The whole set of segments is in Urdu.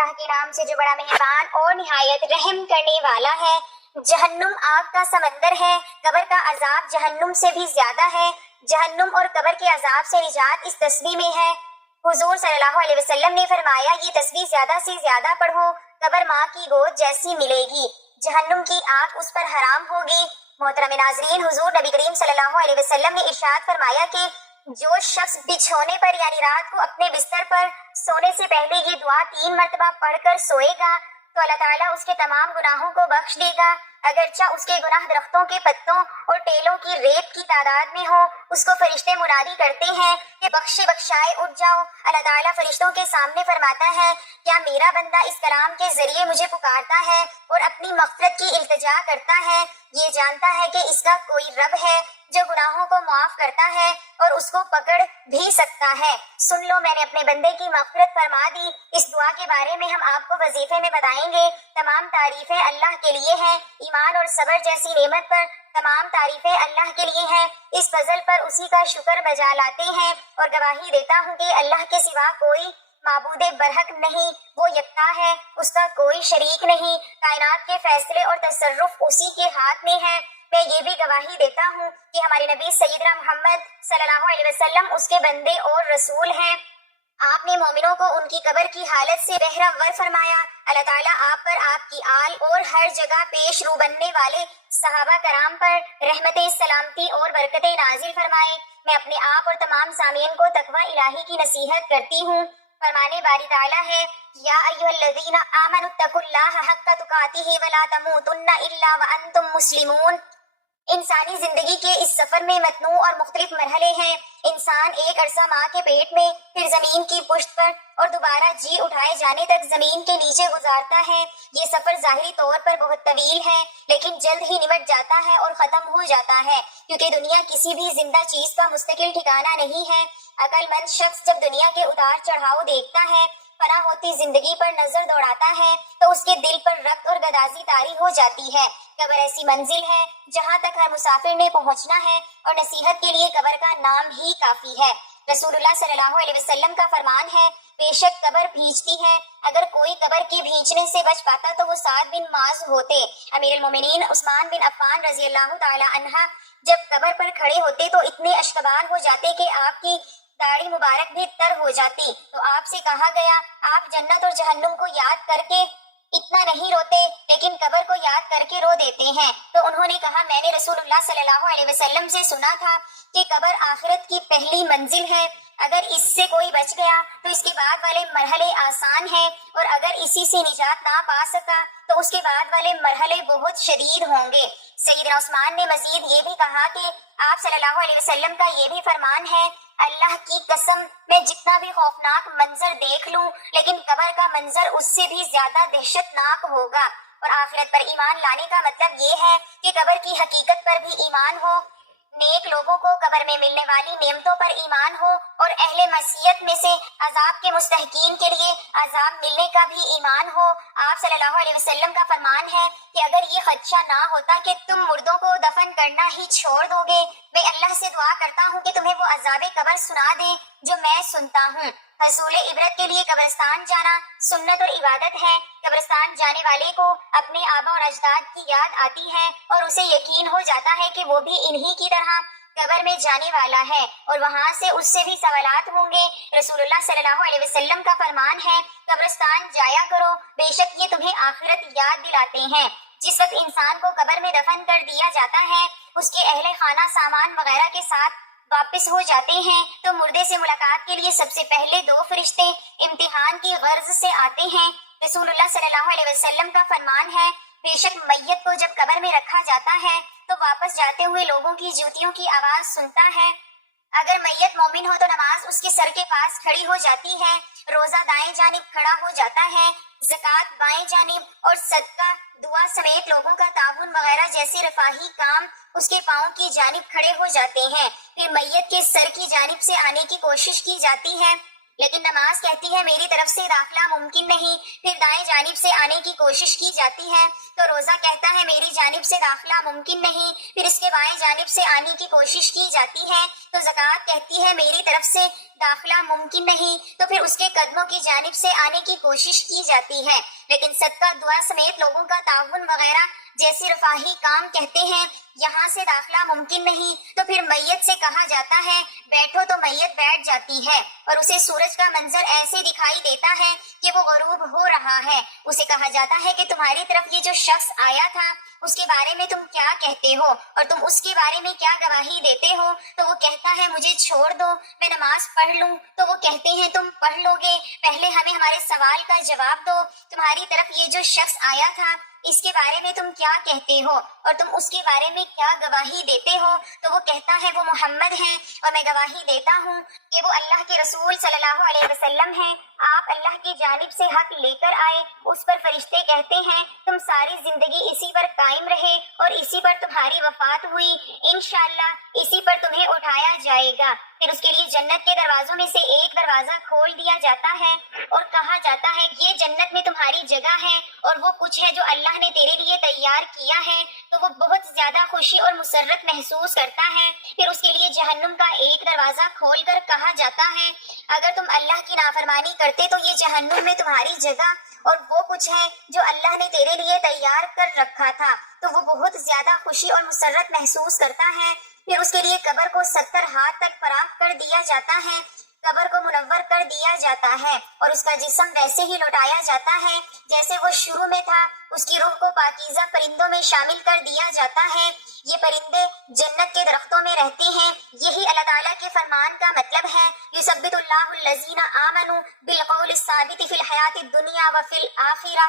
اللہ کے نام سے جو بڑا مہربان اور نہایت رحم کرنے والا ہے۔ جہنم آگ کا سمندر ہے، قبر کا عذاب جہنم سے بھی زیادہ ہے۔ جہنم اور قبر کے عذاب سے نجات اس تسبیح میں ہے۔ حضور صلی اللہ علیہ وسلم نے فرمایا، یہ تسبیح زیادہ سے زیادہ پڑھو، قبر ماں کی گود جیسی ملے گی، جہنم کی آگ اس پر حرام ہوگی۔ محترم ناظرین، حضور نبی کریم صلی اللہ علیہ وسلم نے ارشاد فرمایا کہ جو شخص بچھونے پر یعنی رات کو اپنے بستر پر سونے سے پہلے یہ دعا 3 مرتبہ پڑھ کر سوئے گا تو اللہ تعالیٰ اس کے تمام گناہوں کو بخش دے گا، اگرچہ اس کے گناہ درختوں کے پتوں اور ٹیلوں کی ریت کی تعداد میں ہو۔ اس کو فرشتے منادی کرتے ہیں کہ بخشے بخشائے اٹھ جاؤ۔ اللہ تعالیٰ فرشتوں کے سامنے فرماتا ہے، کیا میرا بندہ اس کلام کے ذریعے مجھے پکارتا ہے اور اپنی مغفرت کی التجا کرتا ہے؟ یہ جانتا ہے کہ اس کا کوئی رب ہے جو گناہوں کو معاف کرتا ہے اور اس کو پکڑ بھی سکتا ہے۔ سن لو، میں نے اپنے بندے کی مغفرت فرما دی۔ اس دعا کے بارے میں ہم آپ کو وظیفے میں بتائیں گے۔ تمام تعریفیں اللہ کے لیے ہیں، ایمان اور صبر جیسی نعمت پر تمام تعریفیں اللہ کے لیے ہیں۔ اس فضل پر اسی کا شکر بجا لاتے ہیں اور گواہی دیتا ہوں کہ اللہ کے سوا کوئی معبود برحق نہیں، وہ یکتا ہے، اس کا کوئی شریک نہیں، کائنات کے فیصلے اور تصرف اسی کے ہاتھ میں ہے۔ میں یہ بھی گواہی دیتا ہوں کہ ہمارے نبی سیدنا محمد صلی اللہ علیہ وسلم اس کے بندے اور رسول ہیں۔ آپ نے مومنوں کو ان کی قبر کی حالت سے بہرہ فرمایا۔ اللہ تعالیٰ آپ پر، آپ کی آل اور ہر جگہ پیش رو بننے والے صحابہ کرام پر رحمت، سلامتی اور برکتیں نازل فرمائے۔ میں اپنے آپ اور تمام سامعین کو تقوی الہی کی نصیحت کرتی ہوں۔ فرمانے باری تعالیٰ ہے، یا ایھا الذین آمنوا اتقوا اللہ حق تقاتہ ولا تموتن الا وانتم مسلمون۔ انسانی زندگی کے اس سفر میں متنوع اور مختلف مرحلے ہیں۔ انسان ایک عرصہ ماں کے پیٹ میں، پھر زمین کی پشت پر اور دوبارہ جی اٹھائے جانے تک زمین کے نیچے گزارتا ہے۔ یہ سفر ظاہری طور پر بہت طویل ہے، لیکن جلد ہی نمٹ جاتا ہے اور ختم ہو جاتا ہے، کیونکہ دنیا کسی بھی زندہ چیز کا مستقل ٹھکانہ نہیں ہے۔ عقل مند شخص جب دنیا کے اتار چڑھاؤ دیکھتا ہے، فنا ہوتی زندگی پر نظر دوڑاتا ہے، تو اس کے دل پر رکت اور گدازی طاری ہو جاتی ہے۔ قبر ایسی منزل ہے جہاں تک ہر مسافر نے پہنچنا ہے، اور نصیحت کے لیے قبر کا نام ہی کافی ہے۔ رسول اللہ صلی اللہ علیہ وسلم کا فرمان ہے، بے شک قبر بھینچتی ہے، اگر کوئی قبر کے بھینچنے سے بچ پاتا تو وہ سعد بن معاذ ہوتے۔ امیر المومنین عثمان بن عفان رضی اللہ تعالی عنہ جب قبر پر کھڑے ہوتے تو اتنے اشکبار ہو جاتے کہ آپ کی داڑھی مبارک بھی تر ہو جاتی۔ تو آپ سے کہا گیا، آپ جنت اور جہنم کو یاد کر کے اتنا نہیں روتے، لیکن قبر کو یاد کر کے رو دیتے ہیں۔ تو انہوں نے کہا، میں نے رسول اللہ صلی اللہ علیہ وسلم سے سنا تھا کہ قبر آخرت کی پہلی منزل ہے، اگر اس سے کوئی بچ گیا تو اس کے بعد والے مرحلے آسان ہیں، اور اگر اسی سے نجات نہ پا سکا تو اس کے بعد والے مرحلے بہت شدید ہوں گے۔ سیدنا عثمان نے مزید یہ بھی کہا کہ آپ صلی اللہ علیہ وسلم کا یہ بھی فرمان ہے، اللہ کی قسم میں جتنا بھی خوفناک منظر دیکھ لوں، لیکن قبر کا منظر اس سے بھی زیادہ دہشت ناک ہوگا۔ اور آخرت پر ایمان لانے کا مطلب یہ ہے کہ قبر کی حقیقت پر بھی ایمان ہو، نیک لوگوں کو قبر میں ملنے والی نعمتوں پر ایمان ہو، اور اہل معصیت میں سے عذاب کے مستحقین کے لیے عذاب ملنے کا بھی ایمان ہو۔ آپ صلی اللہ علیہ وسلم کا فرمان ہے کہ اگر یہ خدشہ نہ ہوتا کہ تم مردوں کو دفن کرنا ہی چھوڑ دو گے، میں اللہ سے دعا کرتا ہوں کہ تمہیں وہ عذاب قبر سنا دے جو میں سنتا ہوں۔ حصول عبرت کے لیے قبرستان جانا سنت اور عبادت ہے۔ قبرستان جانے والے کو اپنے آبا اور اجداد کی یاد آتی ہے، اور اسے یقین ہو جاتا ہے کہ وہ بھی انہی کی طرح قبر میں جانے والا ہے، اور وہاں سے اس سے بھی سوالات ہوں گے۔ رسول اللہ صلی اللہ علیہ وسلم کا فرمان ہے، قبرستان جایا کرو، بے شک یہ تمہیں آخرت یاد دلاتے ہیں۔ جس وقت انسان کو قبر میں دفن کر دیا جاتا ہے، اس کے اہل خانہ سامان وغیرہ کے ساتھ واپس ہو جاتے ہیں، تو مردے سے ملاقات کے لیے سب سے پہلے 2 فرشتے امتحان کی غرض سے آتے ہیں۔ رسول اللہ صلی اللہ علیہ وسلم کا فرمان ہے، بے شک میت کو جب قبر میں رکھا جاتا ہے تو واپس جاتے ہوئے لوگوں کی جوتیوں کی آواز سنتا ہے۔ اگر میت مومن ہو تو نماز اس کے سر کے پاس کھڑی ہو جاتی ہے، روزہ دائیں جانب کھڑا ہو جاتا ہے، زکوٰۃ بائیں جانب، اور صدقہ، دعا سمیت لوگوں کا تعاون وغیرہ جیسے رفاہی کام اس کے پاؤں کی جانب کھڑے ہو جاتے ہیں۔ پھر میت کے سر کی جانب سے آنے کی کوشش کی جاتی ہے، لیکن نماز کہتی ہے میری طرف سے داخلہ ممکن نہیں۔ پھر دائیں جانب سے آنے کی کوشش کی جاتی ہے، تو روزہ کہتا ہے میری جانب سے داخلہ ممکن نہیں۔ پھر اس کے بائیں جانب سے آنے کی کوشش کی جاتی ہے، تو زکوٰۃ کہتی ہے میری طرف سے داخلہ ممکن نہیں تو پھر اس کے قدموں کی جانب سے آنے کی کوشش کی جاتی ہے، لیکن صدقہ دعا سمیت لوگوں کا تعاون وغیرہ جیسے رفاہی کام کہتے ہیں یہاں سے داخلہ ممکن نہیں، تو پھر میت سے کہا جاتا ہے بیٹھو تو میت بیٹھ جاتی ہے اور اسے سورج کا منظر ایسے دکھائی دیتا ہے کہ وہ غروب ہو رہا ہے۔ اسے کہا جاتا ہے کہ تمہاری طرف یہ جو شخص آیا تھا اس کے بارے میں تم کیا کہتے ہو اور تم اس کے بارے میں کیا گواہی دیتے ہو؟ تو وہ کہتا ہے مجھے چھوڑ دو، میں نماز پڑھ لوں۔ تو وہ کہتے ہیں تم پڑھ لو گے، پہلے ہمیں ہمارے سوال کا جواب دو، تمہاری طرف یہ جو شخص آیا تھا اس کے بارے میں تم کیا کہتے ہو اور تم اس کے بارے میں کیا گواہی دیتے ہو؟ تو وہ کہتا ہے وہ محمد ہیں اور میں گواہی دیتا ہوں کہ وہ اللہ کے رسول صلی اللہ علیہ وسلم ہیں، آپ اللہ کی جانب سے حق لے کر آئے۔ اس پر فرشتے کہتے ہیں تم ساری زندگی اسی پر قائم رہے اور اسی پر تمہاری وفات ہوئی، انشاءاللہ اسی پر تمہیں اٹھایا جائے گا۔ پھر اس کے لیے جنت کے دروازوں میں سے ایک دروازہ کھول دیا جاتا ہے اور کہا جاتا ہے یہ جنت میں تمہاری جگہ ہے اور وہ کچھ ہے جو اللہ نے تیرے لیے تیار کیا ہے۔ تو وہ بہت زیادہ خوشی اور مسرت محسوس کرتا ہے۔ پھر اس کے لیے جہنم کا ایک دروازہ کھول کر کہا جاتا ہے اگر تم اللہ کی نافرمانی کرتے تو یہ جہنم میں تمہاری جگہ اور وہ کچھ ہے جو اللہ نے تیرے لیے تیار کر رکھا تھا۔ تو وہ بہت زیادہ خوشی اور مسرت محسوس کرتا ہے۔ پھر اس کے لیے قبر کو 70 ہاتھ تک فراخ کر دیا جاتا ہے، قبر کو منور کر دیا جاتا ہے اور اس کا جسم ویسے ہی لوٹایا جاتا ہے جیسے وہ شروع میں تھا۔ اس کی روح کو پاکیزہ پرندوں میں شامل کر دیا جاتا ہے۔ یہ پرندے جنت کے درختوں میں رہتے ہیں۔ یہی اللہ تعالیٰ کے فرمان کا مطلب ہے یثبت اللہ الذین آمنوا بالقول الثابت فی الحیات الدنیا وفی الآخرہ۔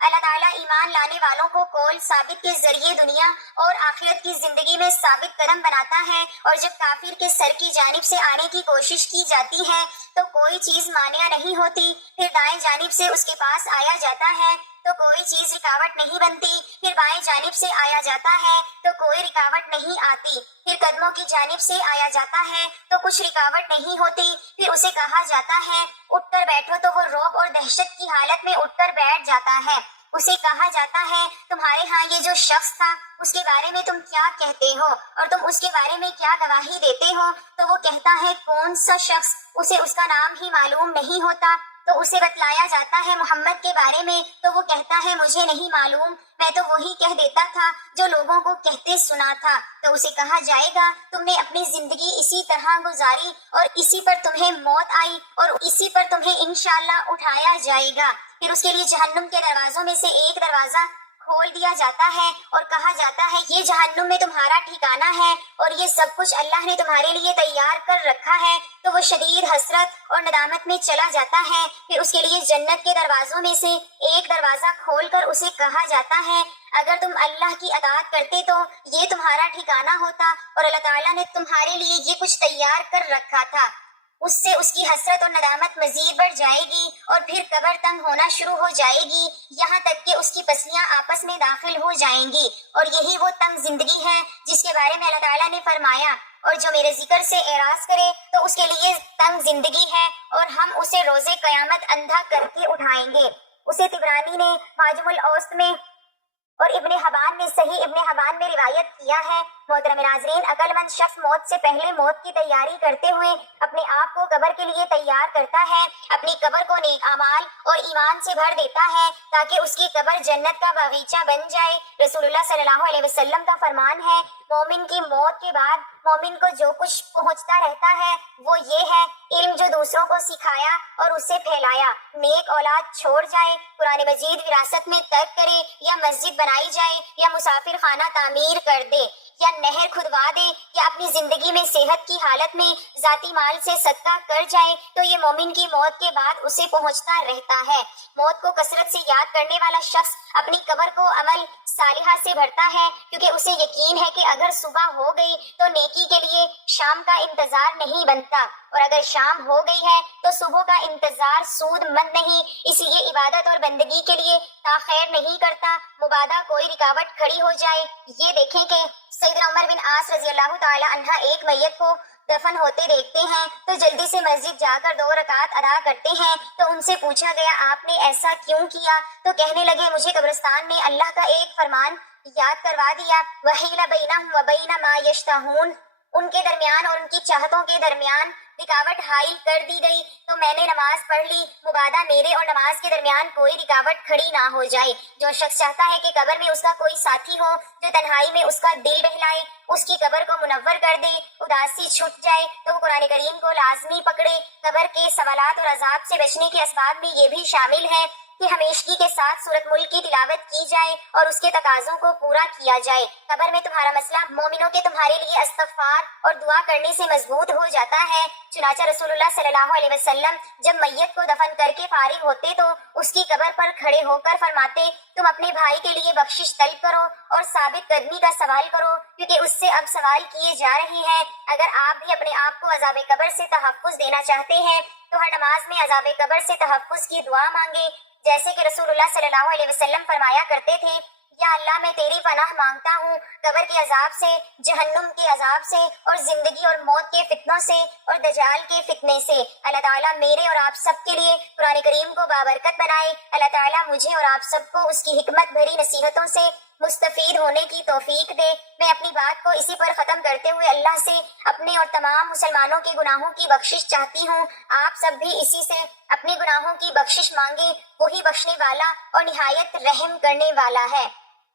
اللہ تعالیٰ ایمان لانے والوں کو قول ثابت کے ذریعے دنیا اور آخرت کی زندگی میں ثابت قدم بناتا ہے، اور جب کافر کے سر کی جانب سے آنے کی کوشش کی جاتی ہے تو کوئی چیز مانع نہیں ہوتی، پھر دائیں جانب سے اس کے پاس آیا جاتا ہے تو کوئی چیز رکاوٹ نہیں بنتی، پھر بائیں جانب سے آیا جاتا ہے تو کوئی رکاوٹ نہیں آتی، پھر قدموں کی جانب سے آیا جاتا ہے تو کچھ رکاوٹ نہیں ہوتی، پھر اسے کہا جاتا ہے اٹھ کر بیٹھو تو وہ رعب اور دہشت کی حالت میں اٹھ کر بیٹھ جاتا ہے۔ اسے کہا جاتا ہے تمہارے ہاں یہ جو شخص تھا اس کے بارے میں تم کیا کہتے ہو اور تم اس کے بارے میں کیا گواہی دیتے ہو؟ تو وہ کہتا ہے کون سا شخص؟ اسے اس کا نام ہی معلوم نہیں ہوتا۔ تو اسے بتلایا جاتا ہے محمد کے بارے میں تو وہ کہتا ہے مجھے نہیں معلوم، میں تو وہی کہہ دیتا تھا جو لوگوں کو کہتے سنا تھا۔ تو اسے کہا جائے گا تم نے اپنی زندگی اسی طرح گزاری اور اسی پر تمہیں موت آئی اور اسی پر تمہیں انشاءاللہ اٹھایا جائے گا۔ پھر اس کے لیے جہنم کے دروازوں میں سے ایک دروازہ کھول دیا جاتا ہے اور کہا جاتا ہے یہ جہنم میں تمہارا ٹھکانہ ہے اور یہ سب کچھ اللہ نے تمہارے لیے تیار کر رکھا ہے۔ تو وہ شدید حسرت اور ندامت میں چلا جاتا ہے۔ پھر اس کے لیے جنت کے دروازوں میں سے ایک دروازہ کھول کر اسے کہا جاتا ہے اگر تم اللہ کی اطاعت کرتے تو یہ تمہارا ٹھکانہ ہوتا اور اللہ تعالیٰ نے تمہارے لیے یہ کچھ تیار کر رکھا تھا۔ اس سے اس کی حسرت اور ندامت مزید بڑھ جائے گی اور پھر قبر تنگ ہونا شروع ہو جائے گی یہاں تک کہ اس کی پسلیاں آپس میں داخل ہو جائیں گی، اور یہی وہ تنگ زندگی ہے جس کے بارے میں اللہ تعالیٰ نے فرمایا اور جو میرے ذکر سے اعراض کرے تو اس کے لیے تنگ زندگی ہے اور ہم اسے روز قیامت اندھا کر کے اٹھائیں گے۔ اسے طبرانی نے معجم الاوسط میں اور ابن حبان نے صحیح ابن حبان میں روایت کیا ہے۔ محترم ناظرین، عقل مند شخص موت سے پہلے موت کی تیاری کرتے ہوئے اپنے آپ کو قبر کے لیے تیار کرتا ہے، اپنی قبر کو نیک اعمال اور ایمان سے بھر دیتا ہے تاکہ اس کی قبر جنت کا باغیچہ بن جائے۔ رسول اللہ صلی اللہ علیہ وسلم کا فرمان ہے مومن کی موت کے بعد مومن کو جو کچھ پہنچتا رہتا ہے وہ یہ ہے علم جو دوسروں کو سکھایا اور اسے پھیلایا، نیک اولاد چھوڑ جائے، قرآن مجید وراثت میں ترک کرے یا مسجد بنائی جائے یا مسافر خانہ تعمیر کر دے یا نہر کھدوا دے یا اپنی زندگی میں صحت کی حالت میں ذاتی مال سے صدقہ کر جائے تو یہ مومن کی موت کے بعد اسے پہنچتا رہتا ہے۔ موت کو کثرت سے یاد کرنے والا شخص اپنی قبر کو عمل صالحہ سے بھرتا ہے کیونکہ اسے یقین ہے کہ اگر صبح ہو گئی تو نیکی کے لیے شام کا انتظار نہیں بنتا اور اگر شام ہو گئی ہے تو صبح کا انتظار سود مند نہیں، اس لیے عبادت اور بندگی کے لیے تاخیر نہیں کرتا مبادا کوئی رکاوٹ کھڑی ہو جائے۔ یہ دیکھیں کہ سیدنا عمر بن عاص رضی اللہ تعالی عنہ ایک میت کو دفن ہوتے دیکھتے ہیں تو جلدی سے مسجد جا کر 2 رکعت ادا کرتے ہیں۔ تو ان سے پوچھا گیا آپ نے ایسا کیوں کیا؟ تو کہنے لگے مجھے قبرستان میں اللہ کا ایک فرمان یاد کروا دیا وَحِيلَ بَيْنَهُمْ وَبَيْنَ مَا يَشْتَهُونَ، ان کے درمیان اور ان کی چاہتوں کے درمیان رکاوٹ حائل کر دی گئی تو میں نے نماز پڑھ لی، مبادا میرے اور نماز کے درمیان کوئی رکاوٹ کھڑی نہ ہو جائے۔ جو شخص چاہتا ہے کہ قبر میں اس کا کوئی ساتھی ہو جو تنہائی میں اس کا دل بہلائے، اس کی قبر کو منور کر دے، اداسی چھٹ جائے، تو وہ قرآن کریم کو لازمی پکڑے۔ قبر کے سوالات اور عذاب سے بچنے کے اسباب میں یہ بھی شامل ہے کہ ہمیشگی کے ساتھ سورۃ ملک کی تلاوت کی جائے اور اس کے تقاضوں کو پورا کیا جائے۔ قبر میں تمہارا مسئلہ مومنوں کے تمہارے لیے استغفار اور دعا کرنے سے مضبوط ہو جاتا ہے۔ چنانچہ رسول اللہ صلی اللہ علیہ وسلم جب میت کو دفن کر کے فارغ ہوتے تو اس کی قبر پر کھڑے ہو کر فرماتے، تم اپنے بھائی کے لیے بخشش طلب کرو اور ثابت قدمی کا سوال کرو، کیونکہ اس سے اب سوال کیے جا رہے ہیں۔ اگر آپ بھی اپنے آپ کو عذاب قبر سے تحفظ دینا چاہتے ہیں تو ہر نماز میں عذاب قبر سے تحفظ کی دعا مانگے، جیسے کہ رسول اللہ صلی اللہ علیہ وسلم فرمایا کرتے تھے، یا اللہ میں تیری پناہ مانگتا ہوں قبر کے عذاب سے، جہنم کے عذاب سے، اور زندگی اور موت کے فتنوں سے اور دجال کے فتنے سے۔ اللہ تعالیٰ میرے اور آپ سب کے لیے قرآن کریم کو بابرکت بنائے۔ اللہ تعالیٰ مجھے اور آپ سب کو اس کی حکمت بھری نصیحتوں سے مستفید ہونے کی توفیق دے۔ میں اپنی بات کو اسی پر ختم کرتے ہوئے اللہ سے اپنے اور تمام مسلمانوں کے گناہوں کی بخشش چاہتی ہوں۔ آپ سب بھی اسی سے اپنے گناہوں کی بخشش مانگے، وہی بخشنے والا اور نہایت رحم کرنے والا ہے۔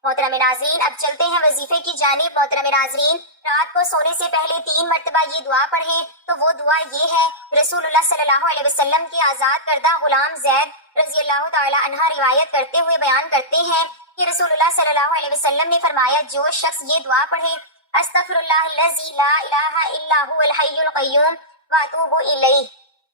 محترم ناظرین، اب چلتے ہیں وظیفے کی جانب۔ محترم ناظرین، رات کو سونے سے پہلے 3 مرتبہ یہ دعا پڑھیں، تو وہ دعا یہ ہے۔ رسول اللہ صلی اللہ علیہ وسلم کے آزاد کردہ غلام زید رضی اللہ تعالی عنہ روایت کرتے ہوئے بیان کرتے ہیں کہ رسول اللہ صلی اللہ علیہ وسلم نے فرمایا، جو شخص یہ دعا پڑھے، استغفر اللہ الذی لا الہ الا هو الحی القیوم واتوب الیہ،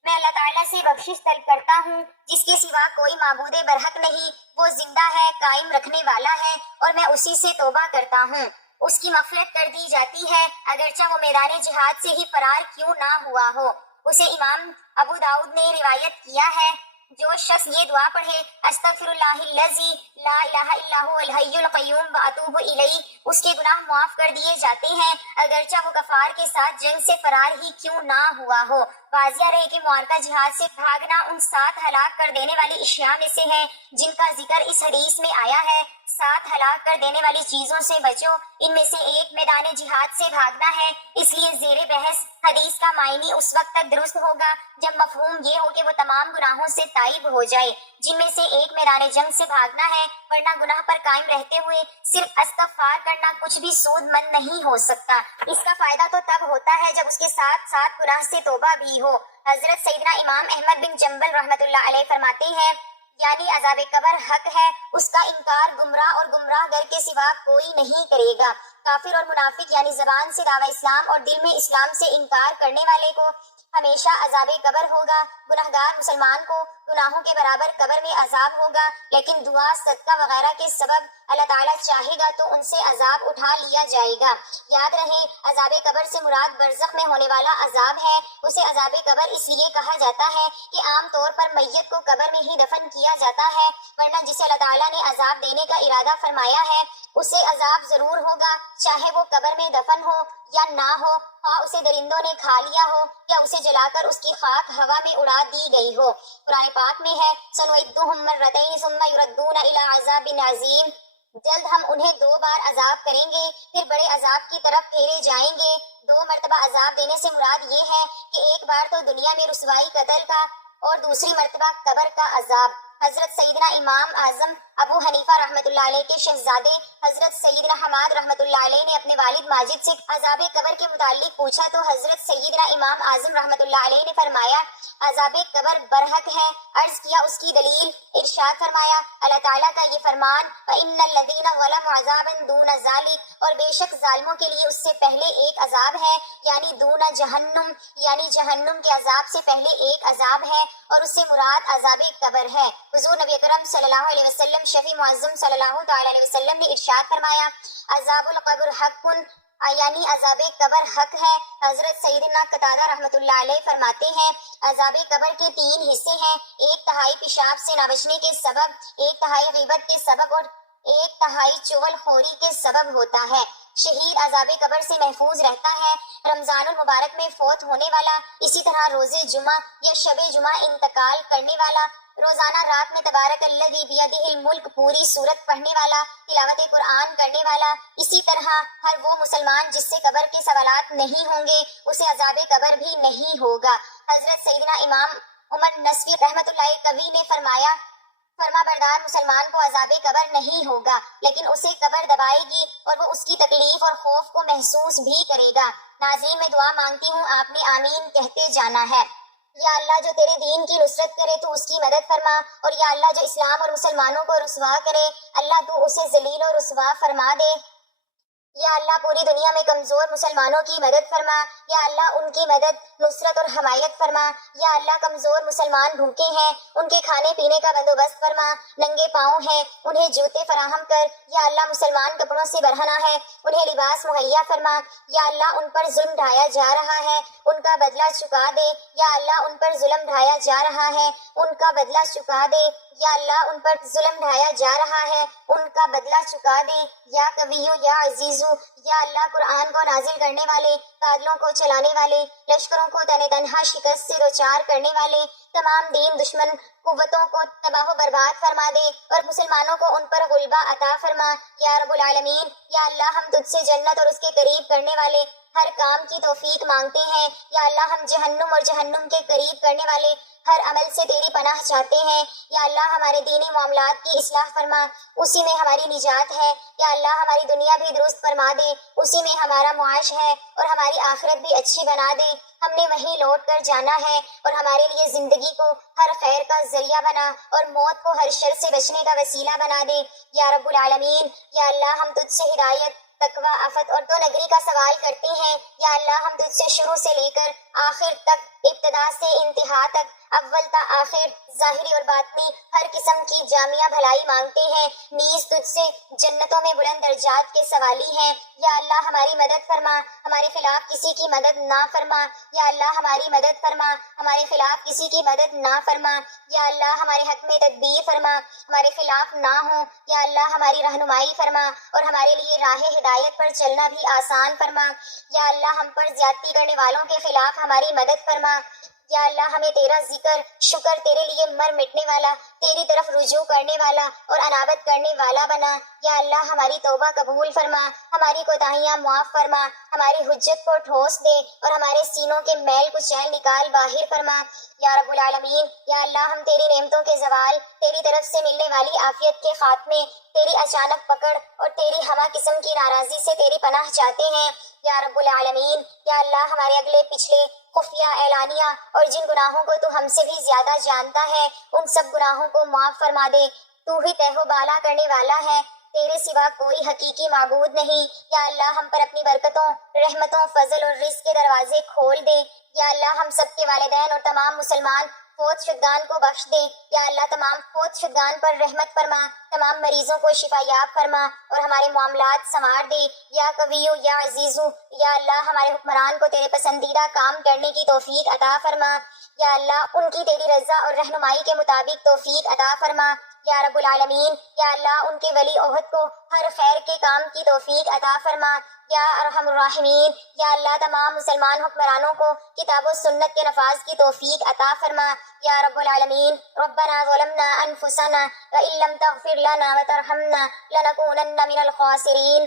میں اللہ تعالیٰ سے بخشش طلب کرتا ہوں جس کے سوا کوئی معبود برحق نہیں، وہ زندہ ہے، قائم رکھنے والا ہے، اور میں اسی سے توبہ کرتا ہوں۔ اس کی مغفرت کر دی جاتی ہے اگرچہ وہ میدان جہاد سے ہی فرار کیوں نہ ہوا ہو۔ اسے امام ابو داؤد نے روایت کیا ہے، جو شخص یہ دعا پڑھے، استغفر اللہ الذی لا الہ الا هو الحی القیوم واتوب الیہ، اس کے گناہ معاف کر دیے جاتے ہیں اگرچہ وہ کفار کے ساتھ جنگ سے فرار ہی کیوں نہ ہوا ہو۔ واضح رہے کہ معرکہ جہاد سے بھاگنا ان 7 ہلاک کر دینے والی اشیاء میں سے ہے جن کا ذکر اس حدیث میں آیا ہے۔ 7 ہلاک کر دینے والی چیزوں سے بچو، ان میں سے ایک میدان جہاد سے بھاگنا ہے۔ اس لیے زیر بحث حدیث کا معنی اس وقت تک درست ہوگا جب مفہوم یہ ہو کہ وہ تمام گناہوں سے تائب ہو جائے، جن میں سے ایک میدان جنگ سے بھاگنا ہے، ورنہ گناہ پر قائم رہتے ہوئے صرف استغفار کرنا کچھ بھی سود مند نہیں ہو سکتا۔ اس کا فائدہ تو تب ہوتا ہے جب اس کے ساتھ ساتھ گناہ سے توبہ بھی ہو۔ حضرت سیدنا امام احمد بن جنبل رحمۃ اللہ علیہ فرماتے ہیں، یعنی عذاب قبر حق ہے، اس کا انکار گمراہ اور گمراہ گر کے سوا کوئی نہیں کرے گا۔ کافر اور منافق یعنی زبان سے دعوی اسلام اور دل میں اسلام سے انکار کرنے والے کو ہمیشہ عذاب قبر ہوگا۔ گناہگار مسلمان کو گناہوں کے برابر قبر میں عذاب ہوگا، لیکن دعا، صدقہ وغیرہ کے سبب اللہ تعالیٰ چاہے گا تو ان سے عذاب اٹھا لیا جائے گا۔ یاد رہے، عذاب قبر سے مراد برزخ میں ہونے والا عذاب ہے۔ اسے عذاب قبر اس لیے کہا جاتا ہے کہ عام طور پر میت کو قبر میں ہی دفن کیا جاتا ہے، ورنہ جسے اللہ تعالیٰ نے عذاب دینے کا ارادہ فرمایا ہے اسے عذاب ضرور ہوگا، چاہے وہ قبر میں دفن ہو یا نہ ہو، خواہ اسے درندوں نے کھا لیا ہو یا اسے جلا کر اس کی خاک ہوا میں اڑا دی گئی ہو۔ قرآن پاک میں ہے، سنعدہم مرتین ثم یردون الی عذاب عظیم، جلد ہم انہیں 2 بار عذاب کریں گے، پھر بڑے عذاب کی طرف پھیرے جائیں گے۔ 2 مرتبہ عذاب دینے سے مراد یہ ہے کہ ایک بار تو دنیا میں رسوائی قتل کا اور دوسری مرتبہ قبر کا عذاب۔ حضرت سیدنا امام اعظم ابو حنیفہ رحمۃ اللہ علیہ کے شہزادے حضرت سیدنا حماد رحمۃ اللہ علیہ نے اپنے والد ماجد سے عذاب قبر کے متعلق پوچھا تو حضرت سیدنا امام اعظم رحمۃ اللہ علیہ نے فرمایا، عذاب قبر برحق ہے۔ عرض کیا اس کی دلیل؟ ارشاد فرمایا، اللہ تعالیٰ کا یہ فرمان، وَإِنَّ الَّذِينَ ظَلَمُوا عَذَابًا دُونَ ذَلِكَ، اور بے شک ظالموں کے لیے اس سے پہلے ایک عذاب ہے، یعنی دون جہنم، یعنی جہنم کے عذاب سے پہلے ایک عذاب ہے، اور اس سے مراد عذاب قبر ہے۔ حضور نبی اکرم صلی اللہ علیہ وسلم شفیع معظم صلی اللہ تعالی علیہ وسلم نے ارشاد فرمایا، عذاب القبر حق، یعنی عذاب قبر حق ہے۔ حضرت سیدنا قتادہ رحمۃ اللہ علیہ فرماتے ہیں، عذاب قبر کے 3 حصے ہیں، 1/3 پیشاب سے نہ بچنے کے سبب، 1/3 غیبت کے سبب، اور 1/3 چغل خوری کے سبب ہوتا ہے۔ شہید عذاب قبر سے محفوظ رہتا ہے۔ رمضان المبارک میں فوت ہونے والا، اسی طرح روزے جمعہ یا شب جمعہ انتقال کرنے والا، روزانہ رات میں تبارک الذی بیدہ الملک پوری سورت پڑھنے والا، تلاوت قرآن کرنے والا، اسی طرح ہر وہ مسلمان جس سے قبر کے سوالات نہیں ہوں گے اسے عذاب قبر بھی نہیں ہوگا۔ حضرت سیدنا امام عمر نصفی رحمۃ اللہ کوی نے فرمایا، فرما بردار مسلمان کو عذاب قبر نہیں ہوگا، لیکن اسے قبر دبائے گی اور وہ اس کی تکلیف اور خوف کو محسوس بھی کرے گا۔ ناظرین میں دعا مانگتی ہوں، آپ نے آمین کہتے جانا ہے۔ یا اللہ جو تیرے دین کی نصرت کرے تو اس کی مدد فرما، اور یا اللہ جو اسلام اور مسلمانوں کو رسوا کرے اللہ تو اسے ذلیل و رسوا فرما دے۔ یا اللہ پوری دنیا میں کمزور مسلمانوں کی مدد فرما، یا اللہ ان کی مدد، نصرت اور حمایت فرما۔ یا اللہ کمزور مسلمان بھوکے ہیں، ان کے کھانے پینے کا بندوبست فرما، ننگے پاؤں ہیں انہیں جوتے فراہم کر۔ یا اللہ مسلمان کپڑوں سے برہنہ ہے انہیں لباس مہیا فرما۔ یا اللہ ان پر ظلم ڈھایا جا رہا ہے ان کا بدلہ چکا دے۔ یا اللہ ان پر ظلم ڈھایا جا رہا ہے ان کا بدلہ چکا دے۔ یا اللہ ان پر ظلم ڈھایا جا رہا ہے ان کا بدلہ چکا دے۔ یا قویو یا عزیزو، یا اللہ قرآن کو نازل کرنے والے، بادلوں کو چلانے والے، لشکروں کو تن تنہا شکست سے دوچار کرنے والے، تمام دین دشمن قوتوں کو تباہ و برباد فرما دے اور مسلمانوں کو ان پر غلبہ عطا فرما۔ یا رب العالمین، یا اللہ ہم تجھ سے جنت اور اس کے قریب کرنے والے ہر کام کی توفیق مانگتے ہیں۔ یا اللہ ہم جہنم اور جہنم کے قریب کرنے والے ہر عمل سے تیری پناہ چاہتے ہیں۔ یا اللہ ہمارے دینی معاملات کی اصلاح فرما، اسی میں ہماری نجات ہے۔ یا اللہ ہماری دنیا بھی درست فرما دے، اسی میں ہمارا معاش ہے، اور ہماری آخرت بھی اچھی بنا دے۔ ہم نے وہیں لوٹ کر جانا ہے، اور ہمارے لیے زندگی کو ہر خیر کا ذریعہ بنا اور موت کو ہر شر سے بچنے کا وسیلہ بنا دے۔ یا رب العالمین، یا اللہ ہم تجھ سے ہدایت، تقوی، عفت اور تو نگری کا سوال کرتے ہیں۔ یا اللہ ہم تجھ سے شروع سے لے کر آخر تک، ابتدا سے انتہا تک، اول تا آخر، ظاہری اور باطنی ہر قسم کی جامعہ بھلائی مانگتے ہیں، نیز تجھ سے جنتوں میں بلند درجات کے سوالی ہیں۔ یا اللہ ہماری مدد فرما، ہمارے خلاف کسی کی مدد نہ فرما۔ یا اللہ ہماری مدد فرما، ہمارے خلاف کسی کی مدد نہ فرما۔ یا اللہ ہمارے حق میں تدبیر فرما، ہمارے خلاف نہ ہو۔ یا اللہ ہماری رہنمائی فرما اور ہمارے لیے راہ ہدایت پر چلنا بھی آسان فرما۔ یا اللہ ہم پر زیادتی کرنے والوں کے خلاف ہماری مدد فرما۔ یا اللہ ہمیں تیرا ذکر، شکر، تیرے لیے مر مٹنے والا، تیری طرف رجوع کرنے والا اور انابت کرنے والا بنا۔ یا اللہ ہماری توبہ قبول فرما، ہماری کوتاہیاں معاف فرما، ہماری حجت کو ٹھوس دے اور ہمارے سینوں کے میل کچیل نکال باہر فرما۔ یا رب العالمین، یا اللہ ہم تیری نعمتوں کے زوال، تیری طرف سے ملنے والی عافیت کے خاتمے، تیری اچانک پکڑ اور تیری ہمہ قسم کی ناراضی سے تیری پناہ چاہتے ہیں۔ یا رب العالمین، یا اللہ ہمارے اگلے پچھلے، خفیہ، اعلانیہ اور جن گناہوں کو تو ہم سے بھی زیادہ جانتا ہے ان سب گناہوں کو معاف فرما دے۔ تو ہی تہ و بالا کرنے والا ہے، تیرے سوا کوئی حقیقی معبود نہیں۔ یا اللہ ہم پر اپنی برکتوں، رحمتوں، فضل اور رزق کے دروازے کھول دے۔ یا اللہ ہم سب کے والدین اور تمام مسلمان فوت شدگان کو بخش دے۔ یا اللہ تمام فوت شدگان پر رحمت فرما، تمام مریضوں کو شفا یاب فرما اور ہمارے معاملات سنوار دے۔ یا قویو یا عزیزو، یا اللہ ہمارے حکمران کو تیرے پسندیدہ کام کرنے کی توفیق عطا فرما۔ یا اللہ ان کی تیری رضا اور رہنمائی کے مطابق توفیق عطا فرما۔ یا رب العالمین، یا اللہ ان کے ولی عہد کو ہر خیر کے کام کی توفیق عطا فرما۔ یا ارحم الراحمین، یا اللہ تمام مسلمان حکمرانوں کو کتاب و سنت کے نفاذ کی توفیق عطا فرما۔ یا رب العالمین، ربنا ظلمنا انفسنا وان لم تغفر لنا وترحمنا لنکونن من الخاسرین۔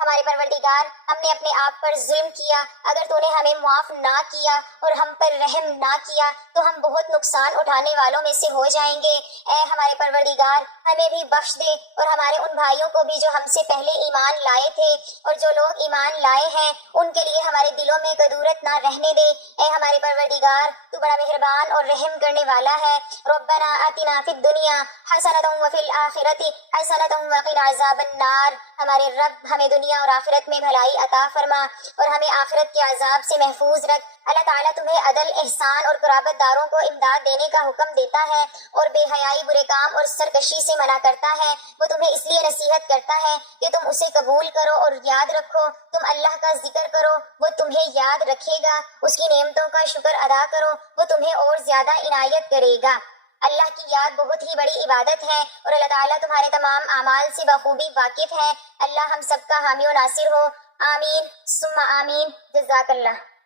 ہمارے پروردگار، ہم نے اپنے آپ پر ظلم کیا، اگر تو نے ہمیں معاف نہ کیا اور ہم پر رحم نہ کیا تو ہم بہت نقصان اٹھانے والوں میں سے ہو جائیں گے۔ اے ہمارے پروردگار، ہمیں بھی بخش دے اور ہمارے ان بھائیوں کو بھی جو ہم سے پہلے ایمان لائے تھے، اور جو لوگ ایمان لائے ہیں ان کے لیے ہمارے دلوں میں کدورت نہ رہنے دے۔ اے ہمارے پروردگار، تو بڑا مہربان اور رحم کرنے والا ہے۔ ربنا آتنا فی الدنیا حسنۃ وفی الآخرۃ حسنۃ وقنا عذاب النار۔ ہمارے رب ہمیں دنیا اور آخرت میں بھلائی عطا فرما اور ہمیں آخرت کے عذاب سے محفوظ رکھ۔ اللہ تعالیٰ تمہیں عدل، احسان اور قرابت داروں کو امداد دینے کا حکم دیتا ہے اور بے حیائی، برے کام اور سرکشی سے منع کرتا ہے۔ وہ تمہیں اس لیے نصیحت کرتا ہے کہ تم اسے قبول کرو اور یاد رکھو، تم اللہ کا ذکر کرو، وہ تمہیں یاد رکھے گا، اس کی نعمتوں کا شکر ادا کرو، وہ تمہیں اور زیادہ عنایت کرے گا۔ اللہ کی یاد بہت ہی بڑی عبادت ہے اور اللہ تعالیٰ تمہارے تمام اعمال سے بخوبی واقف ہے۔ اللہ ہم سب کا حامی و ناصر ہو، آمین ثم آمین، جزاک اللہ۔